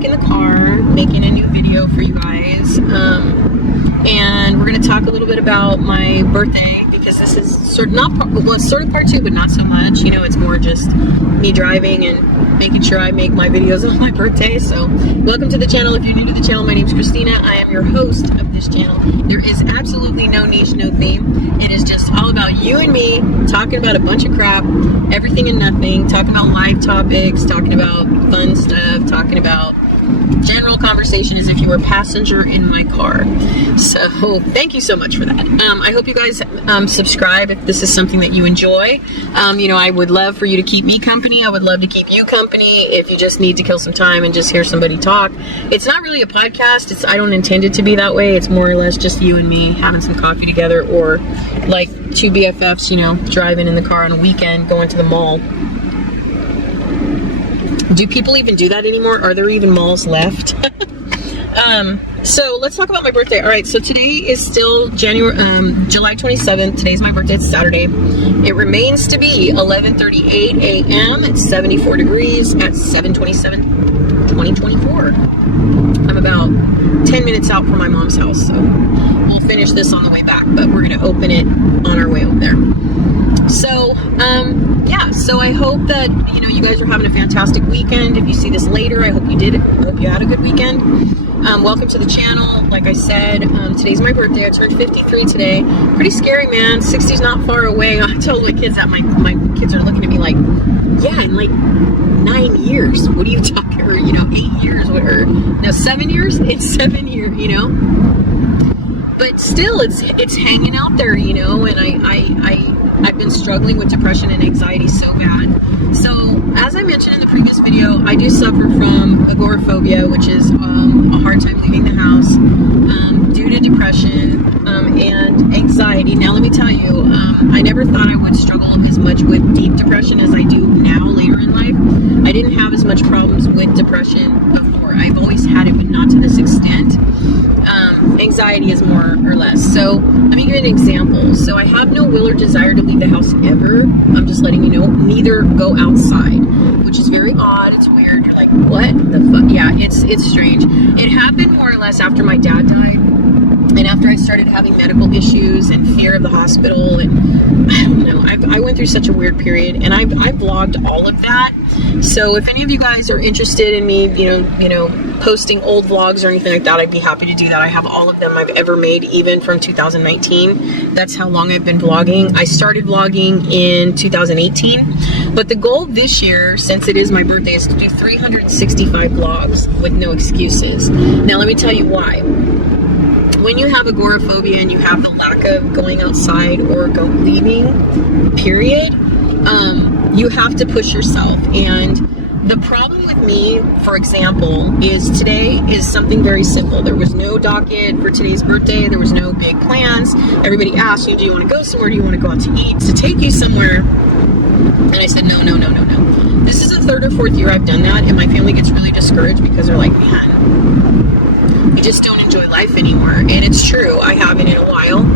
back in the car making a new video for you guys, and we're going to talk a little bit about my birthday, because this is sort of part two, but not so much. You know, it's more just me driving and making sure I make my videos on my birthday. So welcome to the channel. If you're new to the channel, my name is Xtina. I am your host of this channel. There is absolutely no niche, no theme. It is just all about you and me talking about a bunch of crap, everything and nothing, talking about live topics, talking about fun stuff, talking about general conversation as if you were a passenger in my car. So thank you so much for that. I hope you guys subscribe if this is something that you enjoy. You know, I would love for you to keep me company. I would love to keep you company if you just need to kill some time and just hear somebody talk. It's not really a podcast. I don't intend it to be that way. It's more or less just you and me having some coffee together, or like two BFFs, you know, driving in the car on a weekend, going to the mall. Do people even do that anymore? Are there even malls left? So let's talk about my birthday. All right, so today is still July 27th. Today's my birthday. It's Saturday. It remains to be 11:38 a.m. It's 74 degrees at 7/27/2024. I'm about 10 minutes out from my mom's house, so we'll finish this on the way back, but we're going to open it on our way over there. So, yeah, so I hope that, you know, you guys are having a fantastic weekend. If you see this later, I hope you did. I hope you had a good weekend. Welcome to the channel. Like I said, today's my birthday. I turned 53 today. Pretty scary, man. 60's not far away. I told my kids that. My kids are looking at me like, yeah, in like 9 years. What are you talking? Or, you know, 8 years. Or, no, 7 years? It's 7 years, you know? But still, it's hanging out there, you know, and I've been struggling with depression and anxiety so bad. So, as I mentioned in the previous video, I do suffer from agoraphobia, which is a hard time leaving the house due to depression and anxiety. Now, let me tell you, I never thought I would struggle as much with deep depression as I do now later in life. I didn't have as much problems with depression before. I've always had it, but not to this extent. Anxiety is more or less. So let me give you an example. So I have no will or desire to leave the house ever. I'm just letting you know. Neither go outside, which is very odd. It's weird. You're like, what the fuck? Yeah, it's strange. It happened more or less after my dad died, and after I started having medical issues and fear of the hospital, and I don't know, I went through such a weird period, and I've vlogged all of that. So if any of you guys are interested in me, you know, posting old vlogs or anything like that, I'd be happy to do that. I have all of them I've ever made, even from 2019. That's how long I've been vlogging. I started vlogging in 2018, but the goal this year, since it is my birthday, is to do 365 vlogs with no excuses. Now let me tell you why. When you have agoraphobia and you have the lack of going outside or leaving, period, you have to push yourself. And the problem with me, for example, is today is something very simple. There was no docket for today's birthday. There was no big plans. Everybody asked you, do you want to go somewhere? Do you want to go out to eat? To take you somewhere. And I said, no. This is the third or fourth year I've done that, and my family gets really discouraged because they're like, man, you just don't enjoy life anymore. And it's true, I haven't in a while.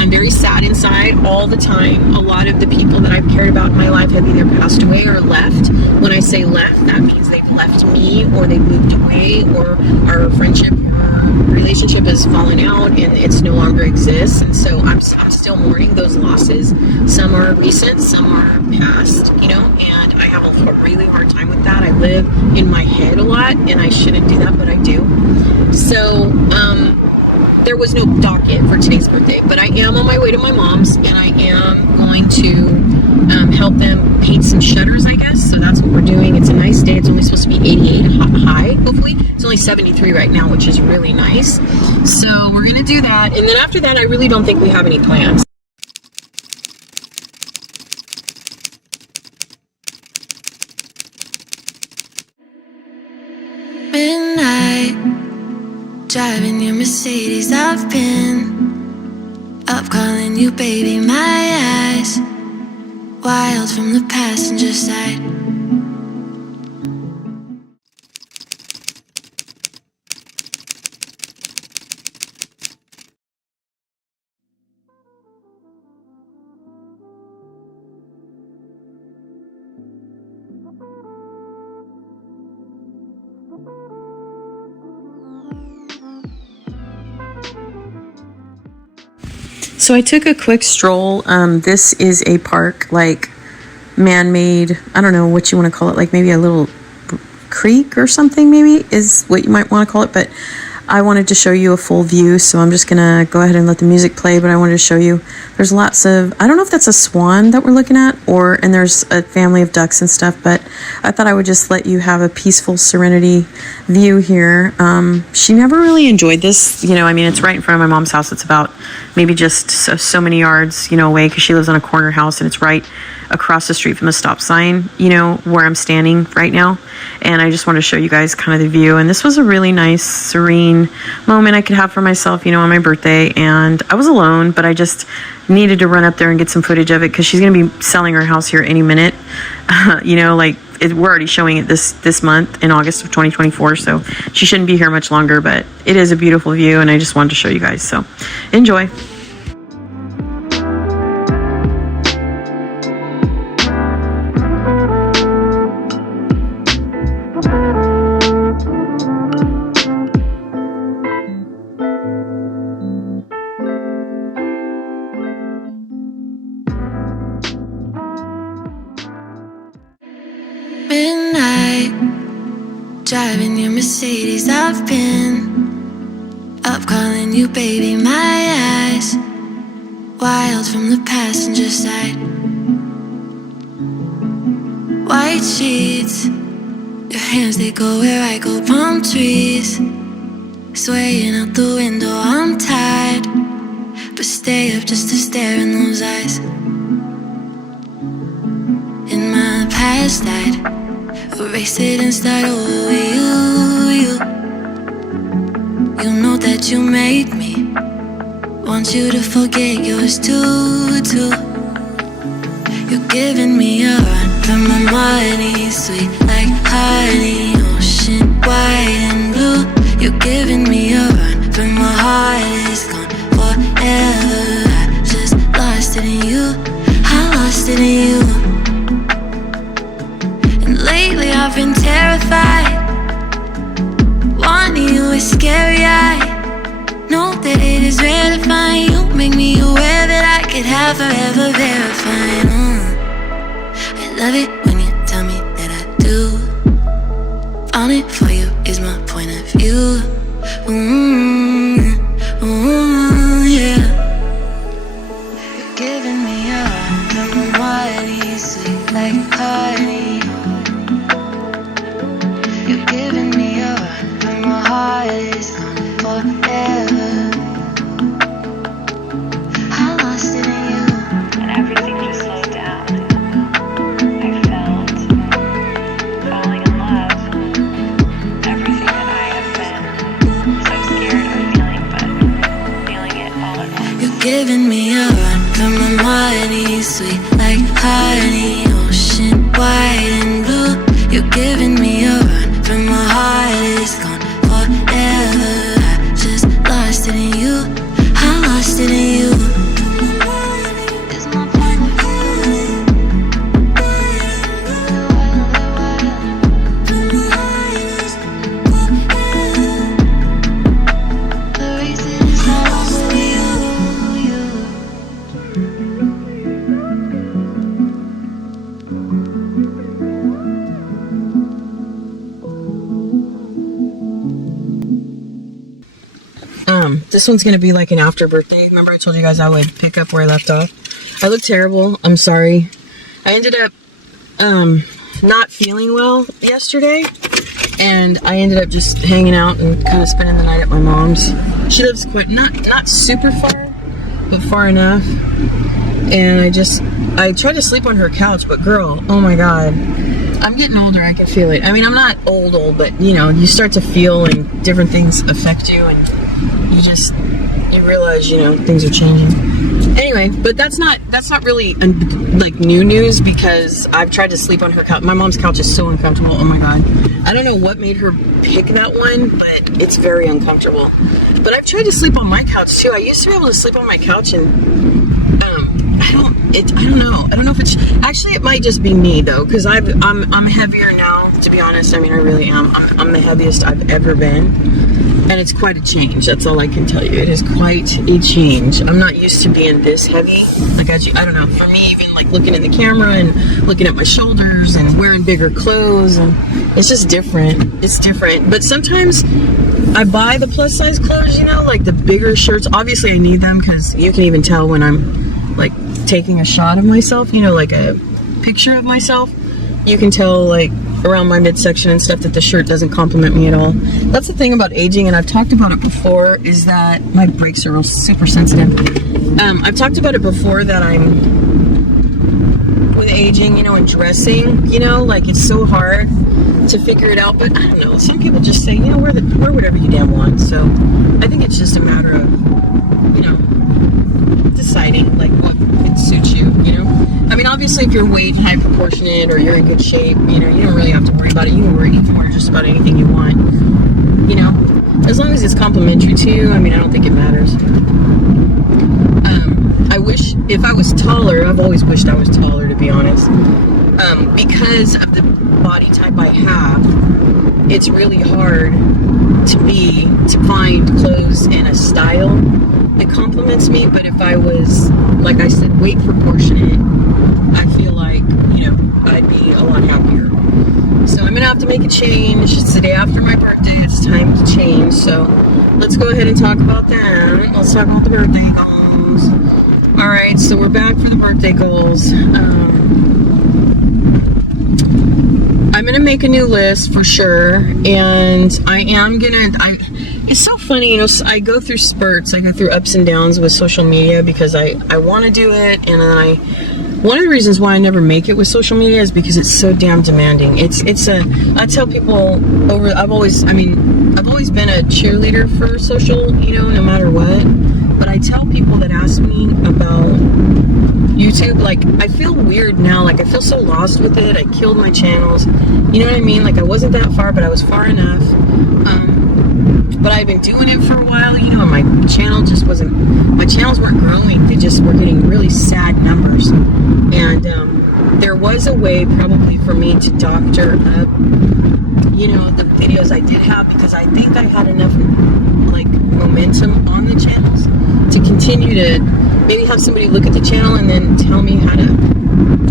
I'm very sad inside all the time. A lot of the people that I've cared about in my life have either passed away or left. When I say left, that means they've left me, or they've moved away, or our friendship or relationship has fallen out and it's no longer exists. And so I'm still mourning those losses. Some are recent, some are past, you know, and I have a really hard time with that. I live in my head a lot, and I shouldn't do that, but I do. So, there was no docket for today's birthday, but I am on my way to my mom's, and I am going to help them paint some shutters, I guess. So that's what we're doing. It's a nice day. It's only supposed to be 88 high, hopefully. It's only 73 right now, which is really nice. So we're going to do that. And then after that, I really don't think we have any plans. Midnight, driving your Mercedes. I've been up calling you baby. My eyes wild from the passenger side. So I took a quick stroll. This is a park, like man-made, I don't know what you want to call it, like maybe a little creek or something maybe is what you might want to call it, but I wanted to show you a full view, so I'm just gonna go ahead and let the music play, but I wanted to show you there's lots of, I don't know if that's a swan that we're looking at, and there's a family of ducks and stuff, but I thought I would just let you have a peaceful serenity view here. She never really enjoyed this, you know, I mean, it's right in front of my mom's house. It's about maybe just so many yards, you know, away, because she lives on a corner house and it's right across the street from the stop sign, you know, where I'm standing right now. And I just want to show you guys kind of the view. And this was a really nice, serene moment I could have for myself, you know, on my birthday. And I was alone, but I just needed to run up there and get some footage of it, because she's going to be selling her house here any minute. You know, like we're already showing it this month in August of 2024. So she shouldn't be here much longer, but it is a beautiful view. And I just wanted to show you guys. So enjoy. Midnight, driving your Mercedes. I've been up calling you baby. My eyes wild from the passenger side. White sheets, your hands they go where I go. Palm trees swaying out the window. I'm tired, but stay up just to stare in those eyes. In my past I'd erase it and start over with you. You know that you made me want you to forget yours too. You're giving me a run for my money, sweet like honey, ocean white and blue. You're giving me a run for my heart is gone forever. I just lost it in you, I lost it in you. Lately I've been terrified. Wanting you is scary. I know that it is rare to find. You make me aware that I could have forever verified. I love it when you tell me that I do. On it for you is my point of view. Yeah. You're giving me a run for my money, sweet like honey. You're giving me a run, but my heart is gone forever. I lost it in you. And everything just slowed down. I felt falling in love. Everything that I have been so scared of feeling, but feeling it all at once. You're giving me a run for my money, sweet like honey, ocean white and blue. You're giving me a run. But my heart is gone forever. I just lost it in you, I lost it in you. It's my point of view. The reason is all for you. This one's gonna be like an after birthday. Remember I told you guys I would pick up where I left off? I look terrible, I'm sorry. I ended up not feeling well yesterday, and I ended up just hanging out and kind of spending the night at my mom's. She lives quite not super far, but far enough. And I tried to sleep on her couch, but girl, oh my god, I'm getting older, I can feel it. I mean, I'm not old, but you know, you start to feel and different things affect you, and you realize, you know, things are changing. Anyway, but that's not really like new news, because I've tried to sleep on her couch. My mom's couch is so uncomfortable. Oh my god, I don't know what made her pick that one, but it's very uncomfortable. But I've tried to sleep on my couch too. I used to be able to sleep on my couch, and I don't know if it's actually, it might just be me though, because I'm heavier now, to be honest. I mean, I really am. I'm the heaviest I've ever been. And it's quite a change. That's all I can tell you. It is quite a change. I'm not used to being this heavy. Like, I don't know, for me, even like looking in the camera and looking at my shoulders and wearing bigger clothes, and it's just different. It's different. But sometimes I buy the plus size clothes, you know, like the bigger shirts. Obviously I need them because you can even tell when I'm like taking a shot of myself, you know, like a picture of myself. You can tell like around my midsection and stuff that the shirt doesn't compliment me at all. That's the thing about aging, and I've talked about it before, is that my brakes are real super sensitive. I've talked about it before that I'm with aging, you know, and dressing, you know, like it's so hard to figure it out. But I don't know, some people just say, you know, wear whatever you damn want. So I think it's just a matter of, you know, deciding like what suits you, you know. I mean, obviously if you're weight high proportionate or you're in good shape, you know, you don't really have to worry about it. You can wear just about anything you want, you know, as long as it's complimentary to you. I mean, I don't think it matters. I wish, if I was taller, I've always wished I was taller, to be honest, because of the body type I have. It's really hard to find clothes in a style that compliments me. But if I was, like I said, weight proportionate, I feel like, you know, I'd be a lot happier. So I'm gonna have to make a change. It's the day after my birthday. It's time to change. So let's go ahead and talk about that. Let's talk about the birthday goals. All right, so we're back for the birthday goals. I'm gonna make a new list for sure, and it's so funny, you know, I go through spurts, I go through ups and downs with social media because I want to do it, and then one of the reasons why I never make it with social media is because it's so damn demanding. I tell people I've always been a cheerleader for social, you know, no matter what. But I tell people that ask me about YouTube, like, I feel weird now, like I feel so lost with it. I killed my channels, you know what I mean? Like, I wasn't that far, but I was far enough. But I've been doing it for a while, you know, and my channels weren't growing. They just were getting really sad numbers. And there was a way probably for me to doctor up, you know, the videos I did have, because I think I had enough like momentum on the channels to continue to maybe have somebody look at the channel and then tell me how to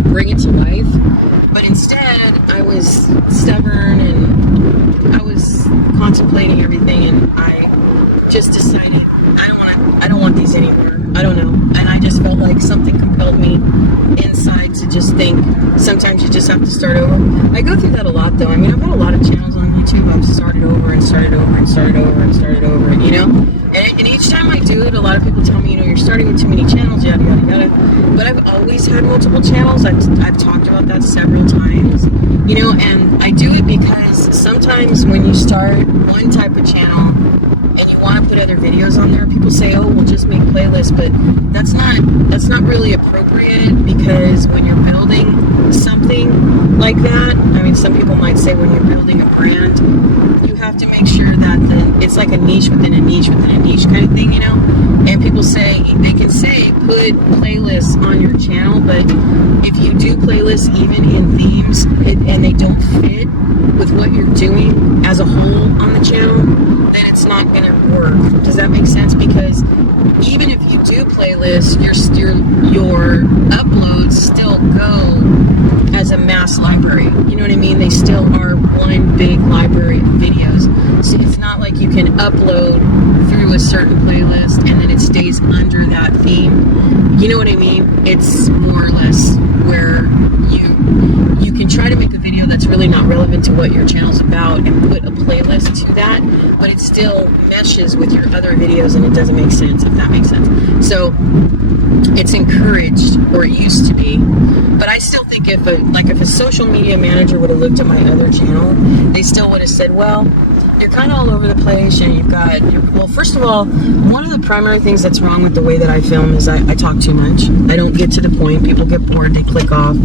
bring it to life. But instead, I was stubborn and I was contemplating everything, and I just decided I don't want these anymore. I don't know. And I just felt like something compelled me inside to just think sometimes you just have to start over. I go through that a lot though. I mean, I've had a lot of channels on YouTube. I've started over and started over and started over and started over, you know? And each time I do it, a lot of people tell me, you know, you're starting with too many channels, yada, yada, yada. But I've always had multiple channels. I've talked about that several times, you know, and I do it because sometimes when you start one type of channel and you want to put other videos on there, people say, oh, we'll just make playlists, but that's not really appropriate, because when you're building something like that, I mean, some people might say when you're building a brand, you have to make sure that it's like a niche within a niche within a niche kind of thing, you know? And people say, they can say put playlists on your channel, but if you do playlists even in themes and they don't fit with what you're doing as a whole on the channel, then it's not going to work. Does that make sense? Because even if you do playlists, your uploads still go as a mass library. You know what I mean? They still are one big library of videos. So it's not like you can upload through a certain playlist and then it stays under that theme. You know what I mean? It's more or less where you can try to make a video that's really not relevant to what your channel's about and put a playlist to that, but it still meshes with your other videos and it doesn't make sense, if that makes sense. So it's encouraged, or it used to be. But I still think if a social media manager would have looked at my other channel, they still would have said, well, you're kind of all over the place, and well, first of all, one of the primary things that's wrong with the way that I film is I talk too much. I don't get to the point. People get bored, they click off.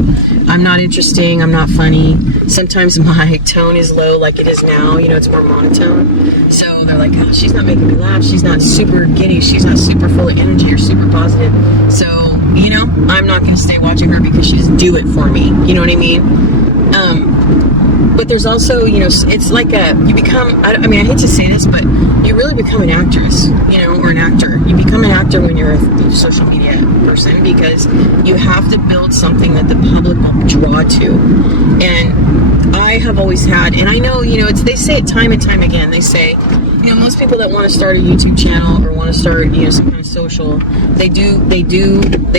I'm not interesting, I'm not funny. Sometimes my tone is low, like it is now, you know, it's more monotone. So they're like, oh, she's not making me laugh, she's not super giddy, she's not super full of energy or super positive. So, you know, I'm not going to stay watching her because she doesn't do it for me. You know what I mean? But there's also, you know, it's like you become, I mean, I hate to say this, but you really become an actress, you know, or an actor. You become an actor when you're a social media person, because you have to build something that the public will draw to. And I have always had, and I know, you know, they say it time and time again, they say, you know, most people that want to start a YouTube channel or want to start, you know, some kind of social, they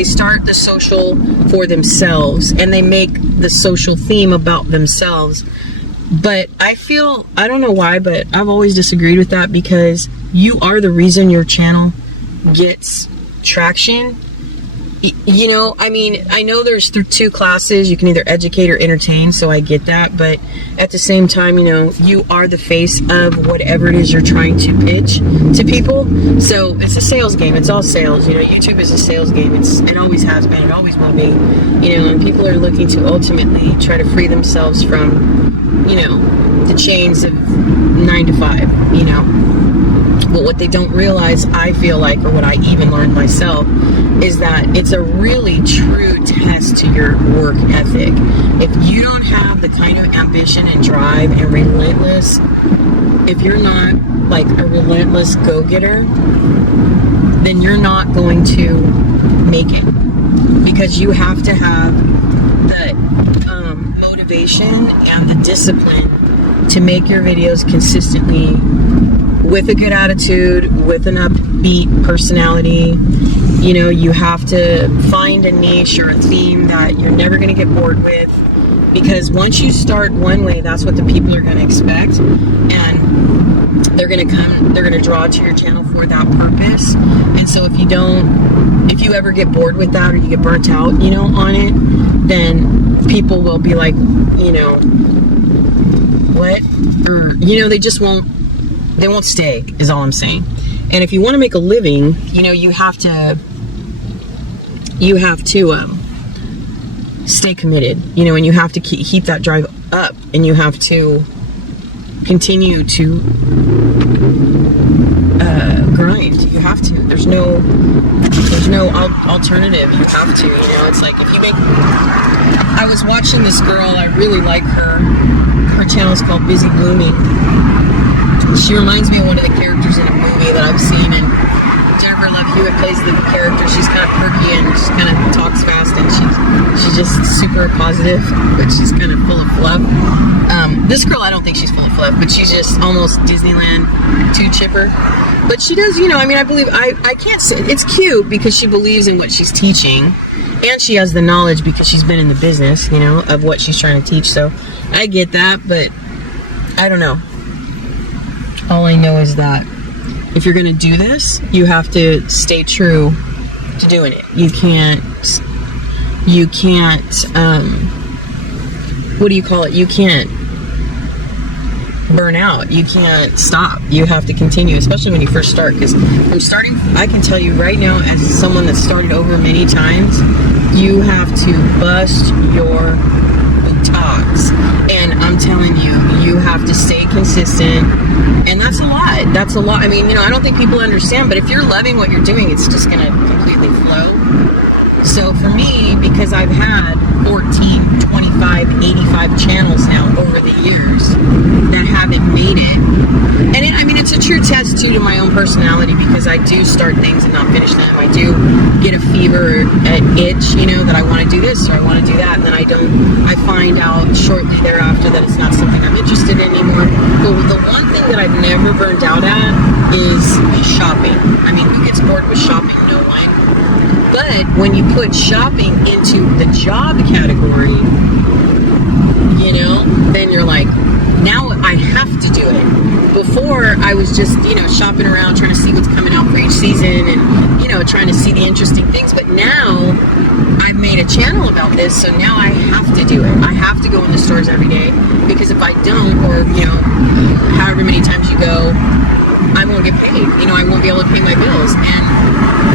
start the social for themselves, and they make the social theme about themselves. But I don't know why, but I've always disagreed with that, because you are the reason your channel gets traction. You know, I mean, I know there's two classes. You can either educate or entertain, so I get that. But at the same time, you know, you are the face of whatever it is you're trying to pitch to people. So it's a sales game. It's all sales. You know, YouTube is a sales game. It always has been. It always will be. You know, and people are looking to ultimately try to free themselves from, you know, the chains of 9 to 5, you know. But what they don't realize, I feel like, or what I even learned myself, is that it's a really true test to your work ethic. If you don't have the kind of ambition and drive and relentless, if you're not like a relentless go-getter, then you're not going to make it. Because you have to have the motivation and the discipline to make your videos consistently, with a good attitude, with an upbeat personality. You know, you have to find a niche or a theme that you're never going to get bored with, because once you start one way, that's what the people are going to expect, and they're going to draw to your channel for that purpose. And so if you ever get bored with that, or you get burnt out, you know, on it, then people will be like, you know, what? Or, you know, they won't stay, is all I'm saying. And if you want to make a living, you know, you have to stay committed, you know, and you have to keep that drive up, and you have to continue to grind. You have to. There's no alternative. You have to, you know. It's like, if you make, I was watching this girl, I really like her. Her channel is called Busy Blooming. She reminds me of one of the characters in a movie that I've seen, and Jennifer Love Hewitt plays the character. She's kind of perky and just kind of talks fast, and she's just super positive, but she's kind of full of fluff. This girl, I don't think she's full of fluff, but she's just almost Disneyland too chipper. But she does, you know, I mean, I believe, I can't say, it's cute because she believes in what she's teaching, and she has the knowledge because she's been in the business, you know, of what she's trying to teach. So I get that, but I don't know. All I know is that if you're going to do this, you have to stay true to doing it. You can't, what do you call it? You can't burn out. You can't stop. You have to continue, especially when you first start. Because from starting, I can tell you right now, as someone that started over many times, you have to bust your talks, and I'm telling you, you have to stay consistent, and that's a lot. That's a lot. I mean, you know, I don't think people understand, but if you're loving what you're doing, it's just gonna completely flow. So for me, because I've had 14, 25, 85 channels now over the years that haven't made it, and I mean, it's a true test too to my own personality, because I do start things and not finish them. I do get a fever, an itch, you know, that I want to do this or I want to do that, and then I find out shortly thereafter that it's not something I'm interested in anymore. But the one thing that I've never burned out at is shopping. I mean, who gets bored with shopping? No one. But when you put shopping into the job category, you know, then you're like, now I have to do it. Before, I was just, you know, shopping around, trying to see what's coming out for each season, and, you know, trying to see the interesting things. But now I've made a channel about this, so now I have to do it. I have to go in the stores every day, because if I don't, or, you know, however many times you go, I won't get paid. You know, I won't be able to pay my bills. And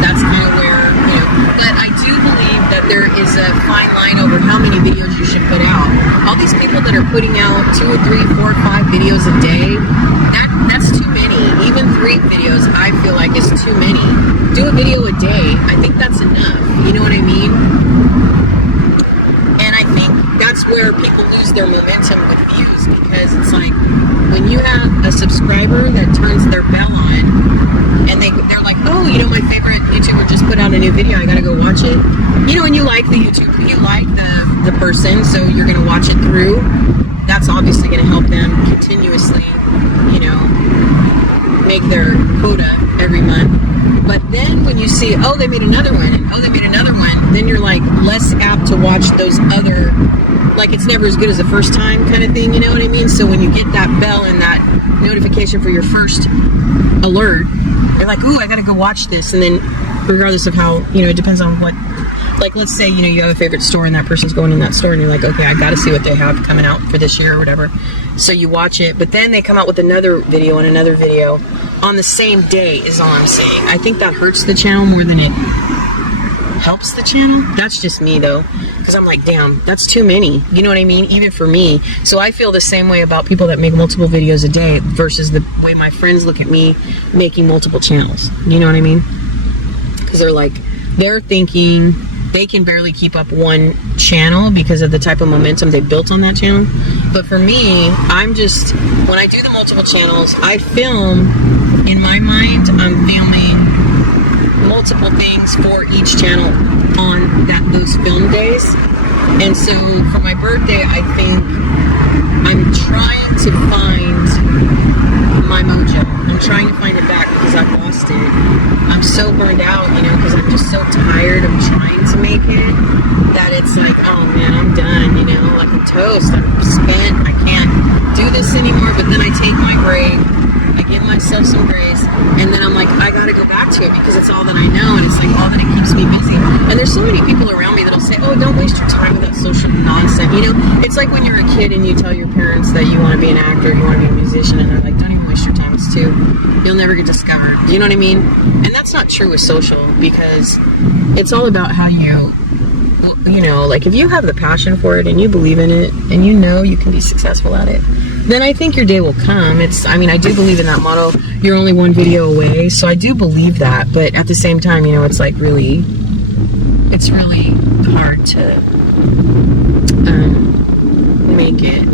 that's kind of where, you know, but I do believe that there is a fine line over how many videos you should put out. All these people that are putting out 2 or 3, 4, 5 videos a day, that's too many. Even 3 videos, I feel like, is too many. Do a video a day. I think that's enough. You know what I mean? And I think that's where people lose their momentum with views. subscriber that turns their bell on, and they're like, oh, you know, my favorite YouTuber just put out a new video, I gotta go watch it. You know, and you like the YouTuber, you like the person, so you're gonna watch it through. That's obviously gonna help them continuously, you know, make their quota every month. But then when you see, oh, they made another one, and oh, they made another one, then you're like less apt to watch those other, like it's never as good as the first time kind of thing, you know what I mean? So when you get that bell and that notification for your first alert, you're like, ooh, I gotta go watch this. And then regardless of how, you know, it depends on what, like let's say, you know, you have a favorite store and that person's going in that store and you're like, okay, I gotta see what they have coming out for this year or whatever. So you watch it, but then they come out with another video and another video on the same day is all I'm saying. I think that hurts the channel more than it helps the channel. That's just me though, because I'm like, damn, that's too many. You know what I mean? Even for me. So I feel the same way about people that make multiple videos a day versus the way my friends look at me making multiple channels. You know what I mean? Because they're like, they're thinking they can barely keep up one channel because of the type of momentum they built on that channel. But for me, I'm just, when I do the multiple channels, I film, in my mind, I'm filming multiple things for each channel on those film days. And so for my birthday, I think I'm trying to find my mojo. I'm trying to find it back because I've lost it. I'm so burned out, you know, because I'm just so tired of trying to make it that it's like, oh man, I'm done, you know, like I'm toast, I'm spent, I can't do this anymore. But then I take my break, I give myself some grace, and then I'm like, I gotta go back to it because it's all that I know, and it's like all that it keeps me busy. And there's so many people around me that'll say, oh, don't waste your time with that social nonsense. You know, it's like when you're a kid and you tell your parents that you want to be an actor, you want to be a musician, and they're like, don't even waste your time, it's too, you'll never get discovered. You know what I mean? And that's not true with social, because it's all about how you know, like if you have the passion for it and you believe in it and you know you can be successful at it, then I think your day will come. I mean, I do believe in that motto, you're only one video away, so I do believe that. But at the same time, you know, it's like really hard to make it.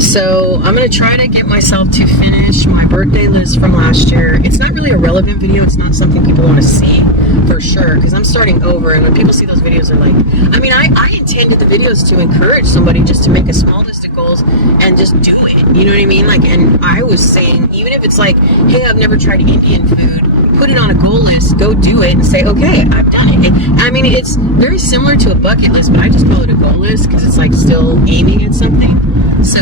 So I'm gonna try to get myself to finish my birthday list from last year. It's not really a relevant video, it's not something people want to see for sure, because I'm starting over, and when people see those videos, they're like, I mean, I intended the videos to encourage somebody just to make a small list of goals and just do it, you know what I mean? Like, and I was saying, even if it's like, hey, I've never tried Indian food, put it on a goal list, go do it, and say, okay, I've done it. I mean, it's very similar to a bucket list, but I just call it a goal list because it's like still aiming at something. So,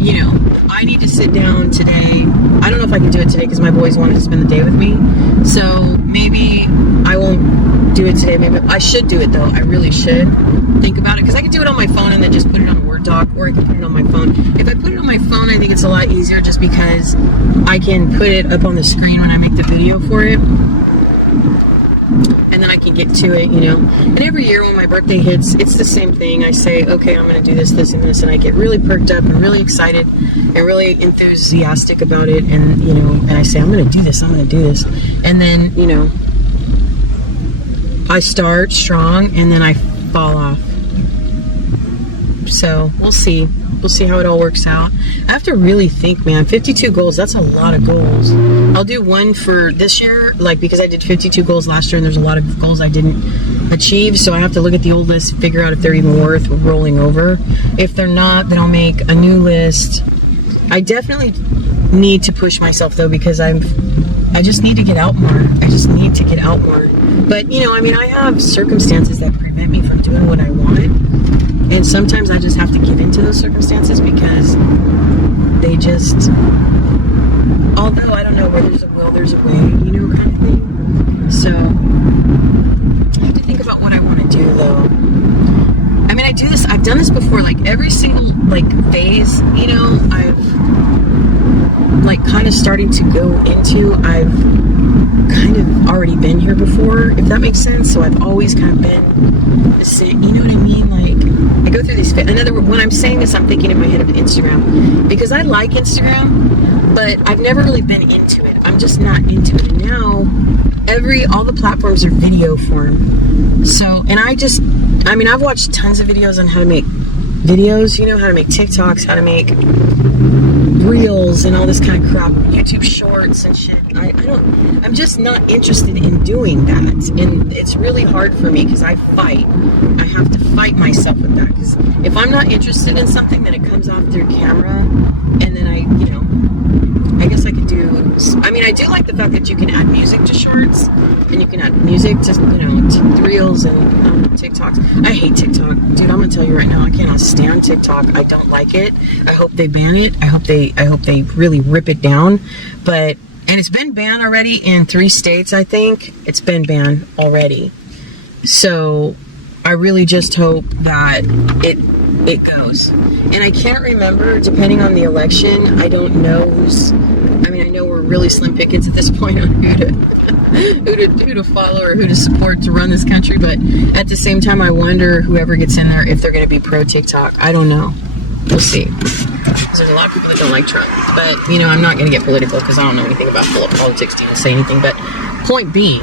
you know, I need to sit down today. I don't know if I can do it today because my boys wanted to spend the day with me. So maybe I won't do it today. Maybe I should do it though. I really should think about it, because I can do it on my phone and then just put it on a Word doc, or I can put it on my phone. If I put it on my phone, I think it's a lot easier just because I can put it up on the screen when I make the video for it. And then I can get to it, you know. And every year when my birthday hits, it's the same thing. I say, okay, I'm going to do this, this, and this. And I get really perked up and really excited and really enthusiastic about it. And, you know, and I say, I'm going to do this, I'm going to do this. And then, you know, I start strong and then I fall off. So we'll see. We'll see how it all works out. I have to really think, man. 52 goals, that's a lot of goals. I'll do one for this year, like, because I did 52 goals last year and there's a lot of goals I didn't achieve, so I have to look at the old list, figure out if they're even worth rolling over. If they're not, then I'll make a new list. I definitely need to push myself though, because I just need to get out more. I just need to get out more. But, you know, I mean, I have circumstances that prevent me from doing what I want. And sometimes I just have to give into those circumstances because they just, although I don't know, where there's a will, there's a way, you know, kind of thing. So I have to think about what I want to do though. I mean, I've done this before, like every single like phase, you know, I've like kind of starting to go into, I've kind of already been here before, if that makes sense. So I've always kind of been the same, you know what I mean? Like I go through these, in other words, when I'm saying this, I'm thinking in my head of Instagram, because I like Instagram, but I've never really been into it. I'm just not into it. And now all the platforms are video form. So, and I mean, I've watched tons of videos on how to make videos, you know, how to make TikToks, how to make reels and all this kind of crap, YouTube shorts and shit. I'm just not interested in doing that. And it's really hard for me because I have to fight myself with that. Because if I'm not interested in something, then it comes off through camera. And then I guess I could do, I do like the fact that you can add music to shorts. And you can add music to, to reels and TikToks. I hate TikTok. Dude, I'm going to tell you right now, I cannot stand TikTok. I don't like it. I hope they ban it. I hope they really rip it down. And it's been banned already in 3 states, I think. It's been banned already. So I really just hope that it goes. And I can't remember, depending on the election, I don't know I know we're really slim pickings at this point on who to follow or who to support to run this country. But at the same time, I wonder whoever gets in there, if they're going to be pro TikTok. I don't know. We'll see. There's a lot of people that don't like Trump. But, I'm not going to get political because I don't know anything about politics to even say anything. But point being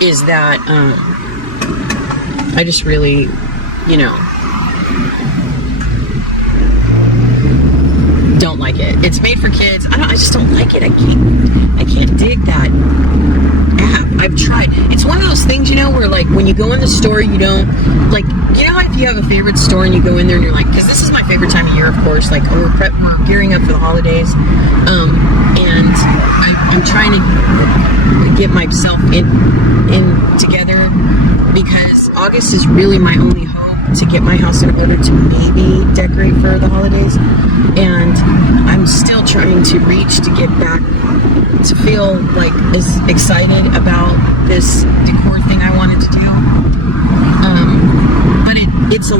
is that I just really, don't like it. It's made for kids. I just don't like it. I can't dig that app. I've tried. It's one of those things, where like when you go in the store, you don't like, how if you have a favorite store and you go in there and you're like, because this is my favorite time of year, of course, like we're gearing up for the holidays, and I'm trying to get myself in together because August is really my only hope to get my house in order to maybe decorate for the holidays. And I'm still trying to reach to get back to feel like as excited about this decor thing I wanted to do. But it's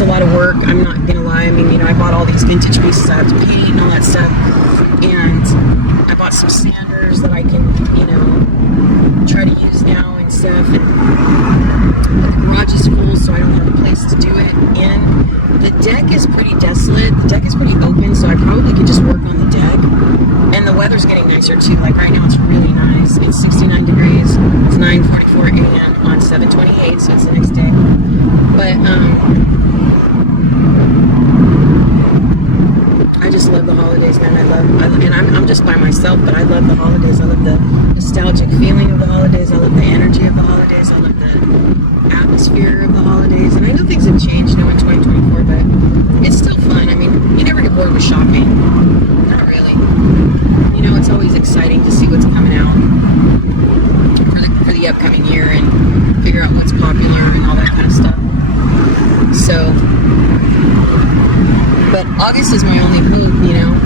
a lot of work. I'm not gonna lie. I bought all these vintage pieces I have to paint and all that stuff. And I bought some sanders that I can, try to use now and stuff. And the garage is full, so I don't have a place to do it in. The deck is pretty desolate. The deck is pretty open, so I probably could just work on the deck. And the weather's getting nicer too. Like right now, it's really nice. It's 69 degrees. It's 9:44 a.m. on 7/28, so it's the next day. But I just love the holidays, man. And I'm just by myself, but I love the holidays. I love the nostalgic feeling of the holidays. I love the energy of the holidays. I love the atmosphere of the holidays. And I know things have changed, in 2024, but it's still fun. You never get bored with shopping. Not really. It's always exciting to see what's coming out for the upcoming year and figure out what's popular and all that kind of stuff. So, but August is my only hope,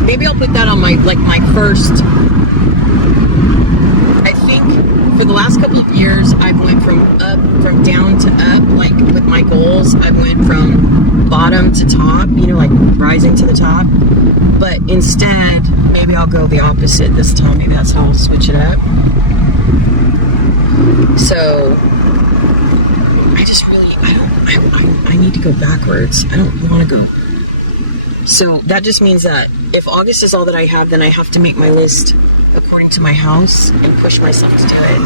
Maybe I'll put that on my first. I think for the last couple of years, I've went from down to up, like with my goals. I went from bottom to top, like rising to the top. But instead, maybe I'll go the opposite this time. Maybe that's how I'll switch it up. So, I need to go backwards. I don't want to go. So that just means that if August is all that I have, then I have to make my list according to my house and push myself to do it.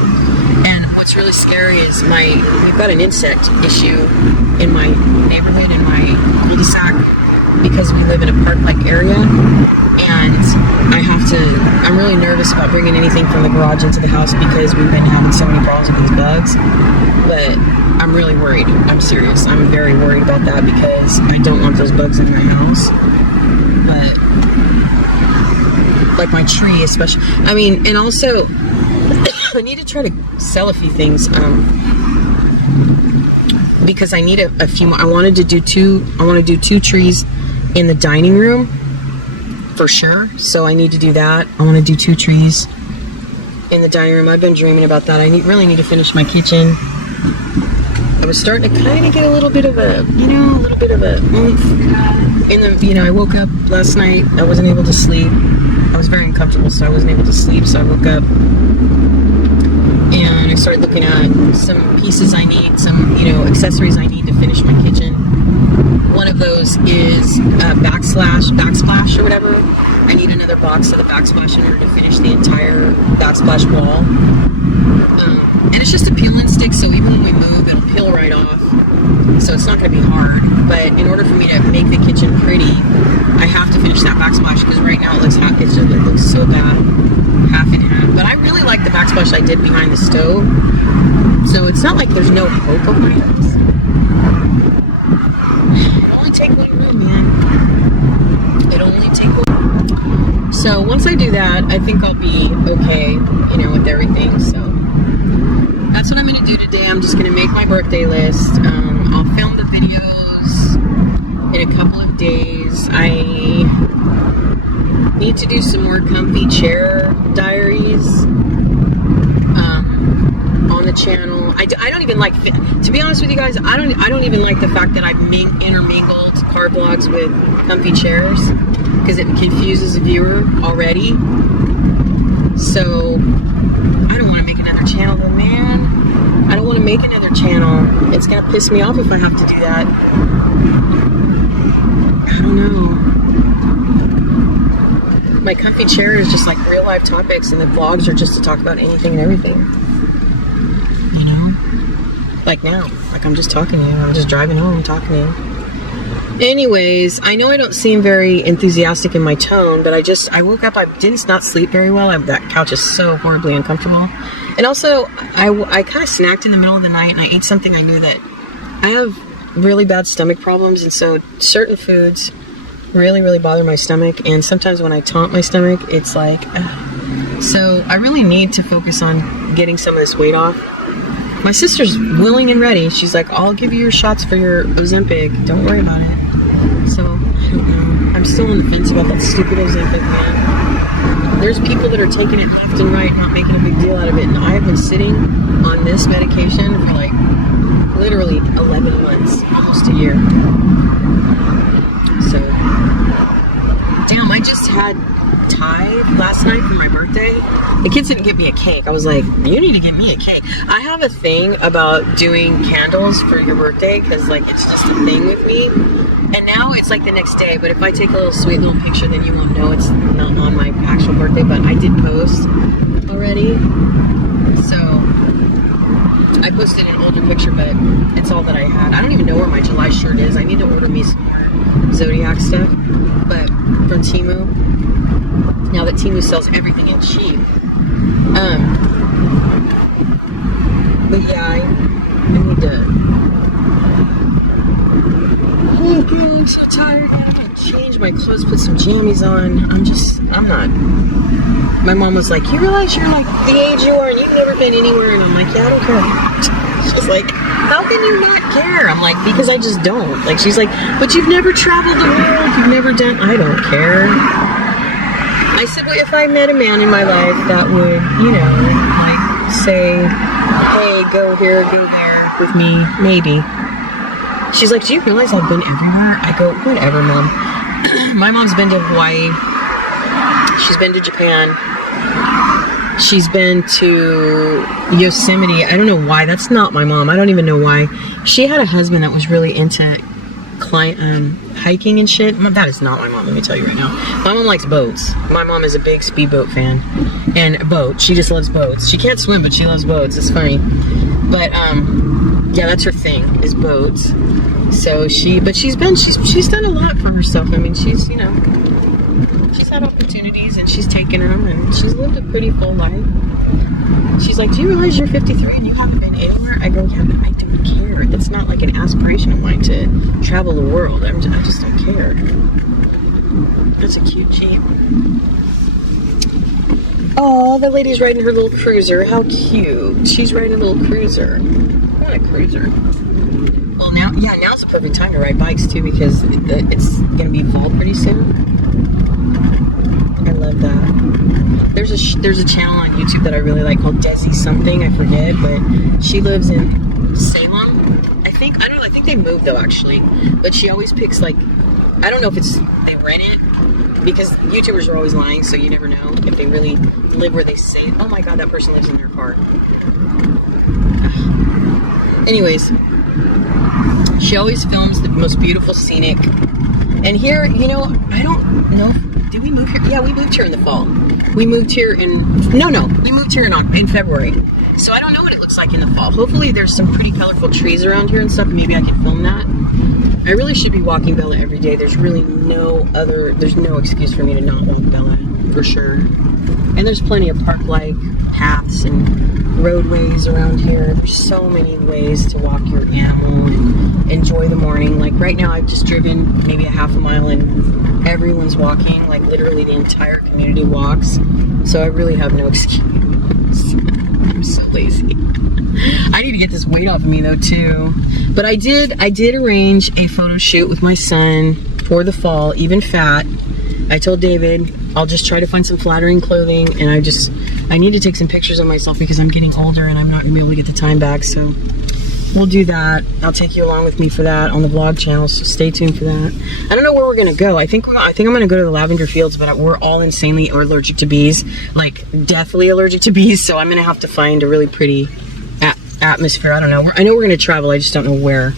And what's really scary is we've got an insect issue in my neighborhood, in my cul-de-sac, because we live in a park-like area. And I'm really nervous about bringing anything from the garage into the house because we've been having so many problems with these bugs. But I'm really worried. I'm serious. I'm very worried about that because I don't want those bugs in my house. But, like my tree especially. And also, I need to try to sell a few things because I need a few more. I want to do 2 trees in the dining room for sure. So I need to do that. I want to do 2 trees in the dining room. I've been dreaming about that. I really need to finish my kitchen. I was starting to kind of get a little bit of a oomph in the, I woke up last night. I wasn't able to sleep. I was very uncomfortable, so I wasn't able to sleep. So I woke up and I started looking at some pieces I need, some, accessories I need to finish my kitchen. One of those is backsplash or whatever. I need another box of the backsplash in order to finish the entire backsplash wall. And it's just a peel and stick, so even when we move, it'll peel right off. so it's not going to be hard. But in order for me to make the kitchen pretty, I have to finish that backsplash, because right now it looks it looks so bad, half and half. But I really like the backsplash I did behind the stove, so it's not like there's no hope of my house. It only take one room, man. It only take one. So once I do that, I think I'll be okay, you know, with everything. So that's what I'm going to do today. I'm just going to make my birthday list. I'll film the videos in a couple of days. I need to do some more comfy chair diaries on the channel. I don't even like, to be honest with you guys, I don't even like the fact that I've intermingled car vlogs with comfy chairs, because it confuses the viewer already. So I don't want to make another channel though, man. I don't want to make another channel. It's gonna piss me off if I have to do that. I don't know. My comfy chair is just like real life topics, and the vlogs are just to talk about anything and everything. You know? Like now. Like I'm just talking to you. I'm just driving home talking to you. Anyways, I know I don't seem very enthusiastic in my tone, but I woke up, I didn't not sleep very well. That couch is so horribly uncomfortable. And also, I kind of snacked in the middle of the night, and I ate something. I knew that I have really bad stomach problems, and so certain foods really, really bother my stomach. And sometimes when I taunt my stomach, it's like, so I really need to focus on getting some of this weight off. My sister's willing and ready. She's like, I'll give you your shots for your Ozempic. Don't worry about it. So, I don't know. I'm still on the fence about that stupid Ozempic, man. There's people that are taking it left and right, not making a big deal out of it. And I have been sitting on this medication for like literally 11 months, almost a year. So, damn, I just had Thai last night for my birthday. The kids didn't give me a cake. I was like, you need to give me a cake. I have a thing about doing candles for your birthday, because like it's just a thing with me. And now it's like the next day, but if I take a little sweet little picture, then you won't know it's not on my actual birthday. But I did post already, so I posted an older picture, but it's all that I had. I don't even know where my July shirt is. I need to order me some more Zodiac stuff, but from Temu. Now that Temu sells everything in cheap. But yeah, I need to. Oh god, I'm so tired. I gotta change my clothes, put some jammies on. I'm not. My mom was like, you realize you're like the age you are and you've never been anywhere? And I'm like, yeah, I don't care. She's like, how can you not care? I'm like, because I just don't. Like, she's like, but you've never traveled the world. You've never done. I don't care. I said, well, if I met a man in my life that would, you know, like say, hey, go here, go there with me, maybe. She's like, do you realize I've been everywhere? I go, whatever, Mom. My mom's been to Hawaii. She's been to Japan. She's been to Yosemite. I don't know why. That's not my mom. I don't even know why. She had a husband that was really into hiking and shit. That is not my mom, let me tell you right now. My mom likes boats. My mom is a big speedboat fan. And boat. She just loves boats. She can't swim, but she loves boats. It's funny. But, yeah, that's her thing, is boats. So she's done a lot for herself. I mean, she's, you know, she's had opportunities and she's taken them and she's lived a pretty full life. She's like, do you realize you're 53 and you haven't been anywhere? I go, yeah, but I don't care. It's not like an aspiration of mine to travel the world. I just don't care. That's a cute Jeep. Oh, the lady's riding her little cruiser. How cute. She's riding a little cruiser. Not a cruiser. Well, now's the perfect time to ride bikes, too, because it's going to be fall pretty soon. I love that. There's a channel on YouTube that I really like called Desi something. I forget, but she lives in Salem. I think they moved, though, actually. But she always picks, like, I don't know if they rent it, because YouTubers are always lying, so you never know if they really live where they say, oh my god, that person lives in their car. Anyways, she always films the most beautiful scenic. And here, you know, I don't know, did we move here? Yeah, we moved here in the fall. We moved here we moved here in February. So I don't know what it looks like in the fall. Hopefully there's some pretty colorful trees around here and stuff. Maybe I can film that. I really should be walking Bella every day. There's really there's no excuse for me to not walk Bella, for sure. And there's plenty of park-like paths and roadways around here. There's so many ways to walk your animal and enjoy the morning. Like right now I've just driven maybe a half a mile and everyone's walking, like literally the entire community walks. So I really have no excuse. I'm so lazy. I need to get this weight off of me though too. But I did arrange a photo shoot with my son for the fall, even fat. I told David I'll just try to find some flattering clothing, and I need to take some pictures of myself because I'm getting older and I'm not gonna be able to get the time back. So we'll do that. I'll take you along with me for that on the vlog channel, so stay tuned for that. I don't know where we're gonna go. I think I'm gonna go to the lavender fields, but we're all insanely allergic to bees, like deathly allergic to bees. So I'm gonna have to find a really pretty atmosphere. I don't know. I know we're gonna travel. I just don't know where.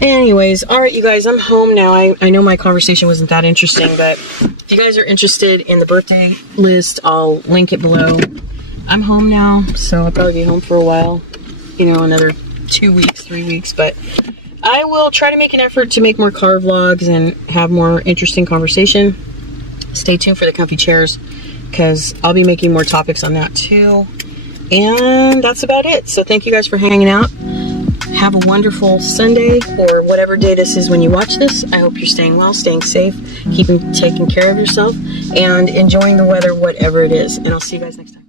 Anyways, all right, you guys, I'm home now. I know my conversation wasn't that interesting, but if you guys are interested in the birthday list, I'll link it below. I'm home now, so I'll probably be home for a while. You know, another 2 weeks, 3 weeks, but I will try to make an effort to make more car vlogs and have more interesting conversation. Stay tuned for the comfy chairs because I'll be making more topics on that too. And that's about it. So thank you guys for hanging out. Have a wonderful Sunday or whatever day this is when you watch this. I hope you're staying well, staying safe, taking care of yourself, and enjoying the weather, whatever it is. And I'll see you guys next time.